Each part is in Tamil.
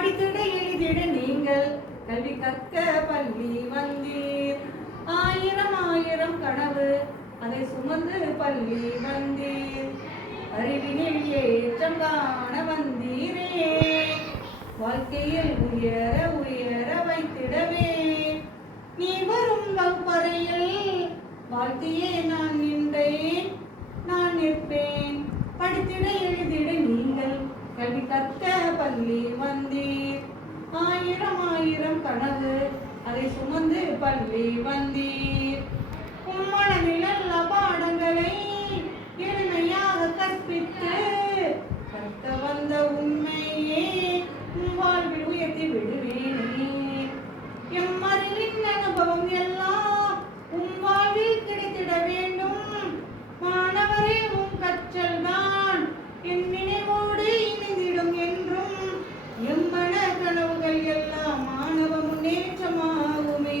படித்திட எளிதிட நீங்கள் கல்வி கற்க பள்ளி வந்தீர். ஆயிரம் ஆயிரம் கனவு அதை சுமந்து பள்ளி வந்தீர். அறிவினில் ஏற்றம் காண வந்தீரே, வாழ்க்கையில் உயர உயர வைத்திடவே. நீ வரும் வகுப்பறையில் வாழ்த்தியே நான் நின்றேன், நான் நிற்பேன். படித்திட எழுதிட நீங்கள் கல்வி கற்க பள்ளி வந்தீர். ஆயிரம் ஆயிரம் கனவு அதை சுமந்து பள்ளி வந்தீர். உம்மனதில் நல்ல பாடங்களை எளிமையாக கற்பித்து கற்க வந்த உண்மையே உன் வாழ்வில் உயர்த்தி விடுவேனே. எம்மறிவின் அனுபவம் எல்லாம் உன் வாழ்வில் கிடைத்திட வேண்டும். மாணவரே உன் கற்றல் தான் என் நினைவோடு இணைந்திடும் என்றும். எம்மன கனவுகள் எல்லாம் மாணவ முன்னேற்றமாகுமே.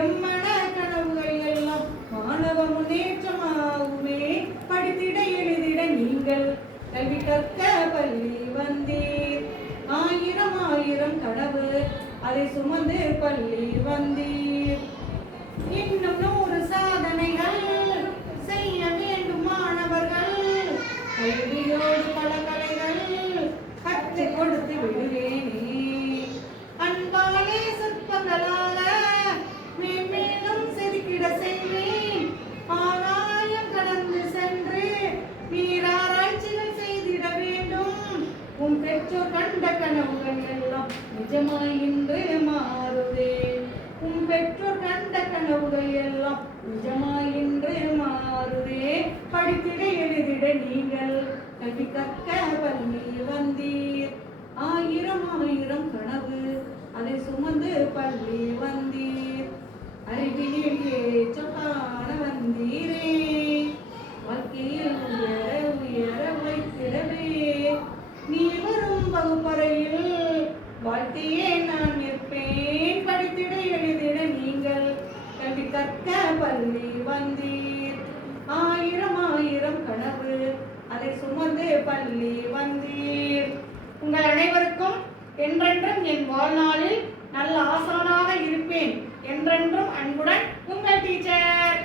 எம்மன கனவுகள் எல்லாம் மாணவ முன்னேற்றமாகுமே. படித்திட எழுதிட நீங்கள் கல்வி கற்க பள்ளி வந்தீர். ஆயிரம் ஆயிரம் கனவு அதை சுமந்து பள்ளி வந்தீர். இன்னும் 100 சாதனைகள் செய்ய வேண்டும் மாணவர்கள். கல்வியோடு பல கலைகள் கற்றுக் கொடுத்து விடுவேனே. அன்பாலே சிற்பங்களாக மேலும் செதுக்கிட செய்வேன். ஆராயம் கடந்து சென்று நீராராய்ச்சிகள் செய்திட வேண்டும். உன் பெற்றோர் கண்ட கனவுகள் எல்லாம் நிஜமாய் இன்று மாறுதே. உன் பெற்றோர் கண்ட கனவுகள் எல்லாம் நிஜமாய் இன்று மாறுதே. படித்திட எழுதிட நீங்கள் கல்வி கற்க பள்ளி வந்தீர். ஆயிரம் ஆயிரம் கனவு அதை சுமந்து பள்ளி வந்தீர். அறிவினில் ஏற்றம் காண வந்தீரே, வாழ்க்கையில் உயர உயர வைத்திடவே. நீ வரும் வகுப்பறையில் வாழ்த்தியே நான் நிற்பேன். படித்திட எழுதிட நீங்கள் கல்வி கற்க பள்ளி வந்தீர். ஆயிரம் ஆயிரம் கனவு அதை சுமந்து பள்ளி வந்தீர். உங்கள் அனைவருக்கும் என்றென்றும் என் வாழ்நாளில் நல்ல ஆசானாக இருப்பேன். என்றென்றும் அன்புடன் உங்கள் டீச்சர்.